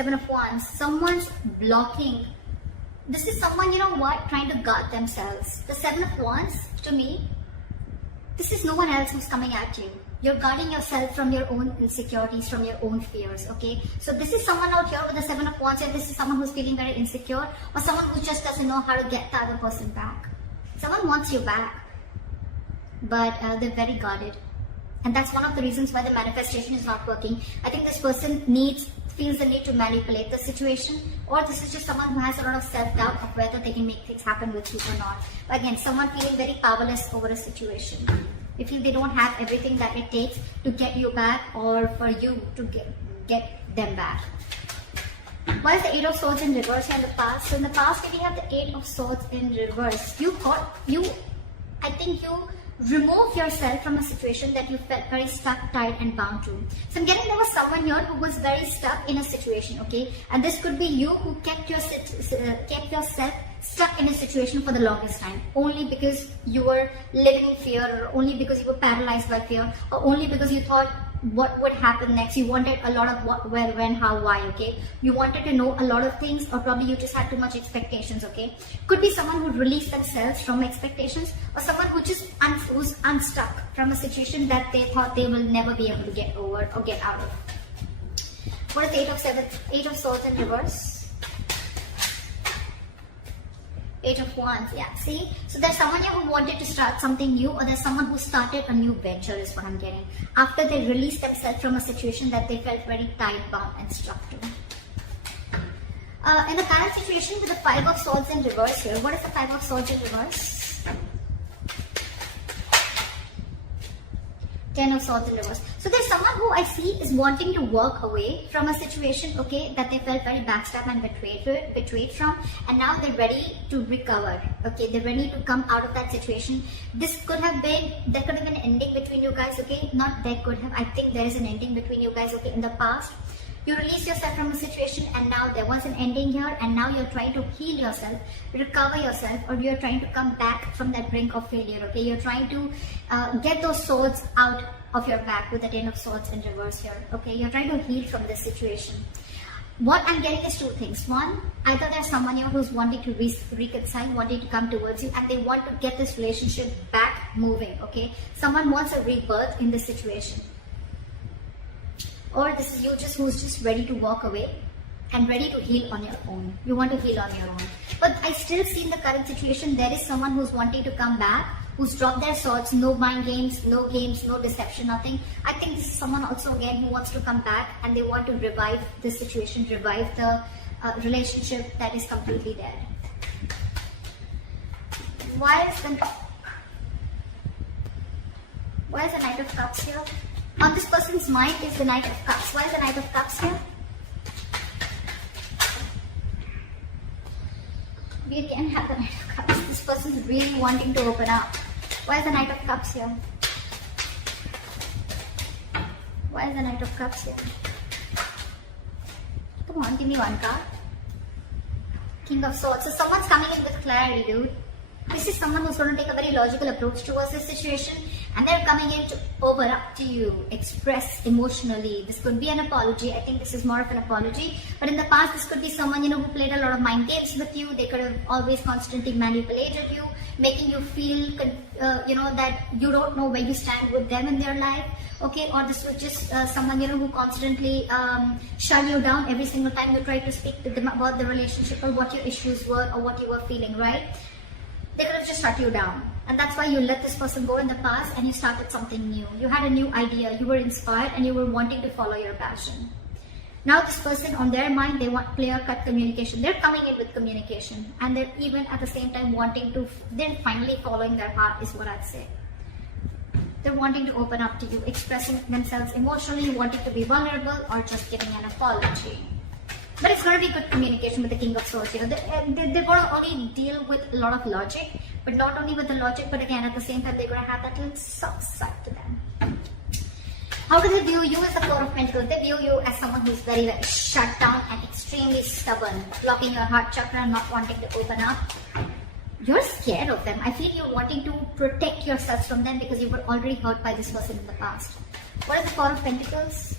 Seven of Wands. Someone's blocking. This is someone, you know what, trying to guard themselves. The Seven of Wands, to me, this is no one else who's coming at you. You're guarding yourself from your own insecurities, from your own fears, okay? So this is someone out here with the Seven of Wands, and this is someone who's feeling very insecure, or someone who just doesn't know how to get the other person back. Someone wants you back, but they're very guarded. And that's one of the reasons why the manifestation is not working. I think this person feels the need to manipulate the situation, or this is just someone who has a lot of self-doubt of whether they can make things happen with you or not. But again, someone feeling very powerless over a situation. They feel they don't have everything that it takes to get you back, or for you to get them back. Why is the Eight of Swords in reverse here in the past? So in the past, if you have the Eight of Swords in reverse, I think you remove yourself from a situation that you felt very stuck, tied and bound to. So I'm getting there was someone here who was very stuck in a situation, okay? And this could be you who kept yourself stuck in a situation for the longest time, only because you were living in fear, or only because you were paralyzed by fear, or only because you thought what would happen next. You wanted a lot of what, where, when, how, why, okay? You wanted to know a lot of things, or probably you just had too much expectations, okay? Could be someone who released themselves from expectations, or someone who just who's unstuck from a situation that they thought they will never be able to get over or get out of. What is the Eight of Swords in reverse? Eight of Wands, yeah, see? So there's someone here who wanted to start something new, or there's someone who started a new venture is what I'm getting. After they released themselves from a situation that they felt very tied, bound and stuck to. In the current situation with the Five of Swords in reverse here, what is the Five of Swords in reverse? Ten of Swords in reverse. So there's someone who I see is wanting to walk away from a situation, okay, that they felt very backstabbed and betrayed from, and now they're ready to recover, okay, they're ready to come out of that situation. There could have been an ending between you guys, okay, not there could have, I think there is an ending between you guys, okay, in the past. You released yourself from a situation, and now there was an ending here, and now you're trying to heal yourself, recover yourself, or you're trying to come back from that brink of failure, okay? You're trying to get those swords out of your back with the Ten of Swords in reverse here, okay? You're trying to heal from this situation. What I'm getting is two things. One, either there's someone here who's wanting to reconcile, wanting to come towards you, and they want to get this relationship back moving, okay? Someone wants a rebirth in this situation. Or this is you who's just ready to walk away and ready to heal on your own. You want to heal on your own. But I still see in the current situation, there is someone who's wanting to come back, who's dropped their swords, no mind games, no deception, nothing. I think this is someone also again who wants to come back, and they want to revive the situation, revive the relationship that is completely dead. Why is the Knight of Cups here? On this person's mind is the Knight of Cups. Why is the Knight of Cups here? We again have the Knight of Cups. This person is really wanting to open up. Why is the Knight of Cups here? Why is the Knight of Cups here? Come on, give me one card. King of Swords. So someone's coming in with clarity, dude. This is someone who's going to take a very logical approach towards this situation, and they're coming in to open up to you, express emotionally. This could be an apology. I think this is more of an apology. But in the past, this could be someone, who played a lot of mind games with you. They could have always constantly manipulated you, making you feel, that you don't know where you stand with them in their life. Okay, or this was just someone, who constantly shut you down every single time you try to speak to them about the relationship, or what your issues were, or what you were feeling, right? They could have just shut you down. And that's why you let this person go in the past, and you started something new. You had a new idea, you were inspired, and you were wanting to follow your passion. Now this person, on their mind, they want clear-cut communication. They're coming in with communication, and they're even at the same time they're finally following their heart is what I'd say. They're wanting to open up to you, expressing themselves emotionally, wanting to be vulnerable, or just giving an apology. But it's going to be good communication with the King of Swords here. They're going to only deal with a lot of logic, but not only with the logic, but again, at the same time, they're going to have that little soft side to them. How do they view you as the Four of Pentacles? They view you as someone who's very, very shut down and extremely stubborn, blocking your heart chakra, not wanting to open up. You're scared of them. I feel you're wanting to protect yourself from them because you were already hurt by this person in the past. What is the Four of Pentacles?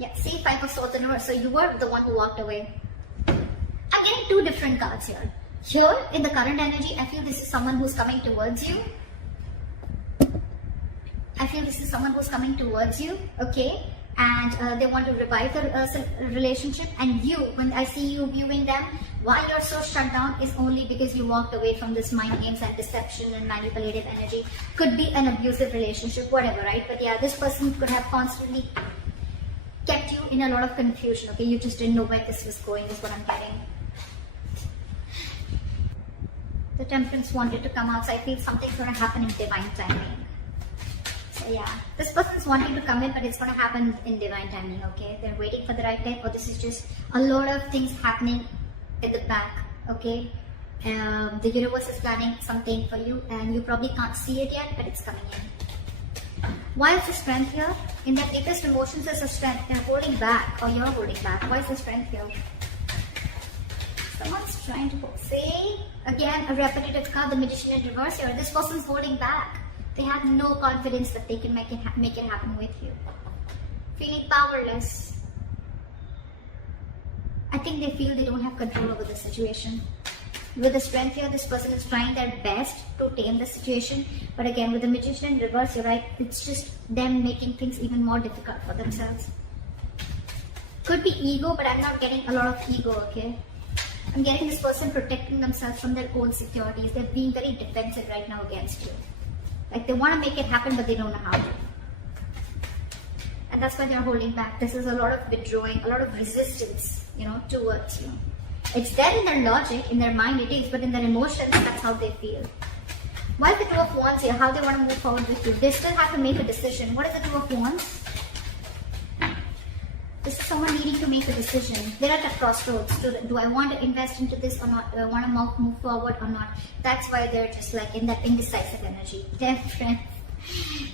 Yeah, see, 5 of swords in reverse. So you were the one who walked away. I'm getting two different cards here. Here, in the current energy, I feel this is someone who's coming towards you. I feel this is someone who's coming towards you, okay? And they want to revive the relationship. And you, when I see you viewing them, why you're so shut down is only because you walked away from this mind games and deception and manipulative energy. Could be an abusive relationship, whatever, right? But yeah, this person could have constantly kept you in a lot of confusion, okay? You just didn't know where this was going, is what I'm getting. The Temperance wanted to come out, so I feel something's going to happen in divine timing. So yeah, this person's wanting to come in, but it's going to happen in divine timing, okay? They're waiting for the right time, or this is just a lot of things happening in the back, okay? The universe is planning something for you, and you probably can't see it yet, but it's coming in. Why is the strength here? In their deepest emotions, there's a strength. They're holding back, or you're holding back. Why is the strength here? Someone's trying to say, again, a repetitive card, the Magician in reverse here. This person's holding back. They have no confidence that they can make it happen with you. Feeling powerless. I think they feel they don't have control over the situation. With the strength here, this person is trying their best to tame the situation. But again, with the Magician in reverse, you're right, it's just them making things even more difficult for themselves. Could be ego, but I'm not getting a lot of ego, okay? I'm getting this person protecting themselves from their own securities. They're being very defensive right now against you. Like they want to make it happen, but they don't know how to. And that's why they're holding back. This is a lot of withdrawing, a lot of resistance, towards you. It's there in their logic, in their mind it is, but in their emotions, that's how they feel. Why is the Two of Wands here? How they want to move forward with you? They still have to make a decision. What is the Two of Wands? This is someone needing to make a decision. They're at a crossroads. Do I want to invest into this or not? Do I want to move forward or not? That's why they're just like in that indecisive energy. They're friends.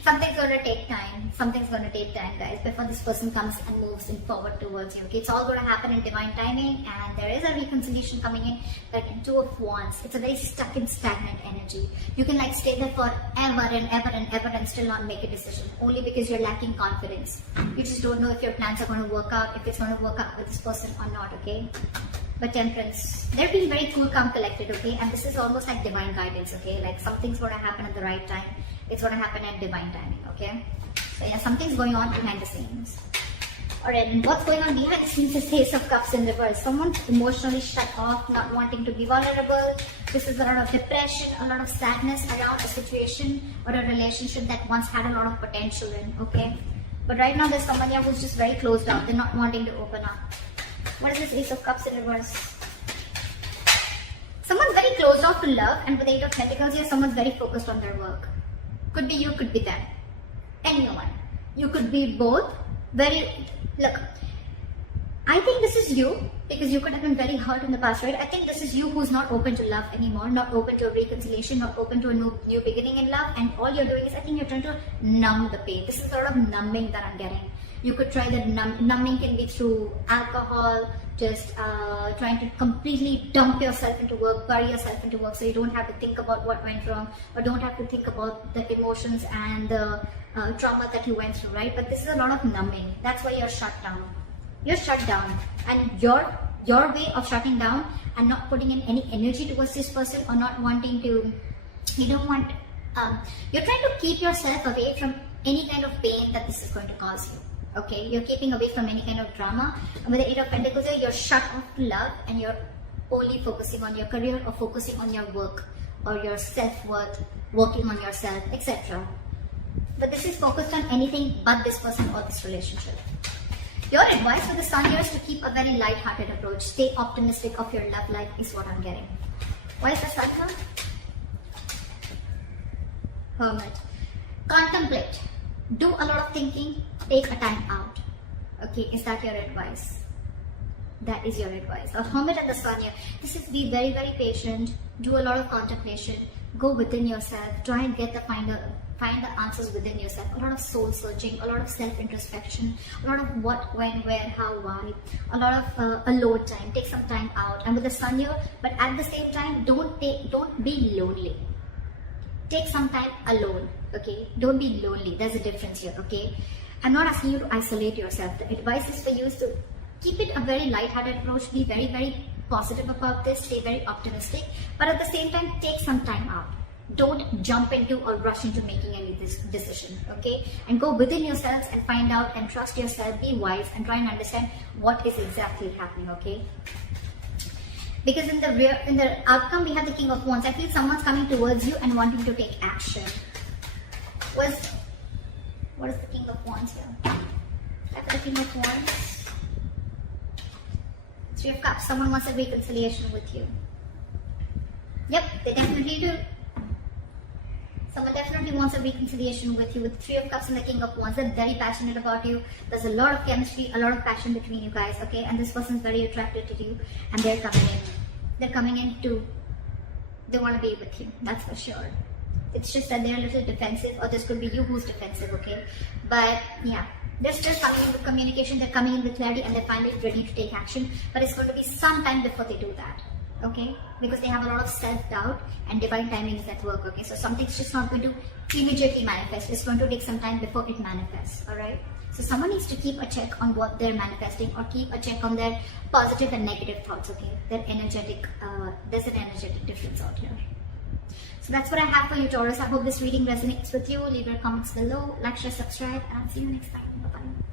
Something's going to take time. Something's going to take time, guys, before this person comes and moves in forward towards you. Okay, it's all going to happen in divine timing, and there is a reconciliation coming in. But in Two of Wands, it's a very stuck and stagnant energy. You can like stay there forever and ever and ever and still not make a decision, only because you're lacking confidence. You just don't know if your plans are going to work out, if it's going to work out with this person or not, okay? But Temperance, they're being very cool, calm, collected, okay? And this is almost like divine guidance, okay? Like something's going to happen at the right time. It's going to happen at divine timing, okay? So yeah, something's going on behind the scenes. Alright, and what's going on behind the scenes is Ace of Cups in reverse. Someone's emotionally shut off, not wanting to be vulnerable. This is a lot of depression, a lot of sadness around a situation or a relationship that once had a lot of potential in, okay? But right now there's someone here who's just very closed down. They're not wanting to open up. What is this Ace of Cups in reverse? Someone's very closed off to love, and with the Eight of Pentacles here, someone's very focused on their work. Could be you, could be them. Anyone. You could be both. Look, I think this is you, because you could have been very hurt in the past, right? I think this is you who's not open to love anymore, not open to a reconciliation, not open to a new beginning in love, and all you're doing is, I think you're trying to numb the pain. This is sort of numbing that I'm getting. You could try that numbing can be through alcohol, just trying to completely dump yourself into work, bury yourself into work, so you don't have to think about what went wrong, or don't have to think about the emotions and the trauma that you went through, right? But this is a lot of numbing. That's why you're shut down. You're shut down, and your way of shutting down and not putting in any energy towards this person, or not wanting to, you're trying to keep yourself away from any kind of pain that this is going to cause you. Okay, you're keeping away from any kind of drama. And with the Eight of Pentacles here, you're shut off to love, and you're only focusing on your career, or focusing on your work, or your self-worth, working on yourself, etc. But this is focused on anything but this person or this relationship. Your advice for the Sun here is to keep a very light-hearted approach. Stay optimistic of your love life is what I'm getting. What is the Sun here? Hermit. Contemplate. Do a lot of thinking. Take a time out. Okay, is that your advice? That is your advice. A Hermit and the Sun here. This is be very, very patient. Do a lot of contemplation. Go within yourself. Try and find the answers within yourself. A lot of soul searching. A lot of self-introspection. A lot of what, when, where, how, why. A lot of alone time. Take some time out. And with the Sun here, but at the same time, don't be lonely. Take some time alone. Okay, don't be lonely. There's a difference here. Okay. I'm not asking you to isolate yourself. The advice is for you is to keep it a very light-hearted approach, be very, very positive about this, stay very optimistic, but at the same time, take some time out. Don't jump into or rush into making any decision, okay? And go within yourselves and find out and trust yourself, be wise, and try and understand what is exactly happening, okay? Because in the outcome, we have the King of Wands. I feel someone's coming towards you and wanting to take action. What is the King of Wands here? That's the King of Wands. Three of Cups. Someone wants a reconciliation with you. Yep, they definitely do. Someone definitely wants a reconciliation with you with Three of Cups and the King of Wands. They're very passionate about you. There's a lot of chemistry, a lot of passion between you guys, okay? And this person's very attracted to you, and they're coming in. They're coming in to, they want to be with you, that's for sure. It's just that they're a little defensive, or this could be you who's defensive, okay? But yeah, they're still coming in with communication, they're coming in with clarity, and they're finally ready to take action. But it's going to be some time before they do that, okay? Because they have a lot of self-doubt, and divine timing is at work, okay? So something's just not going to immediately manifest. It's going to take some time before it manifests, alright? So someone needs to keep a check on what they're manifesting, or keep a check on their positive and negative thoughts, okay? Their energetic, there's an energetic difference out here. So that's what I have for you, Taurus. I hope this reading resonates with you. Leave your comments below, like, share, subscribe, and I'll see you next time. Bye-bye.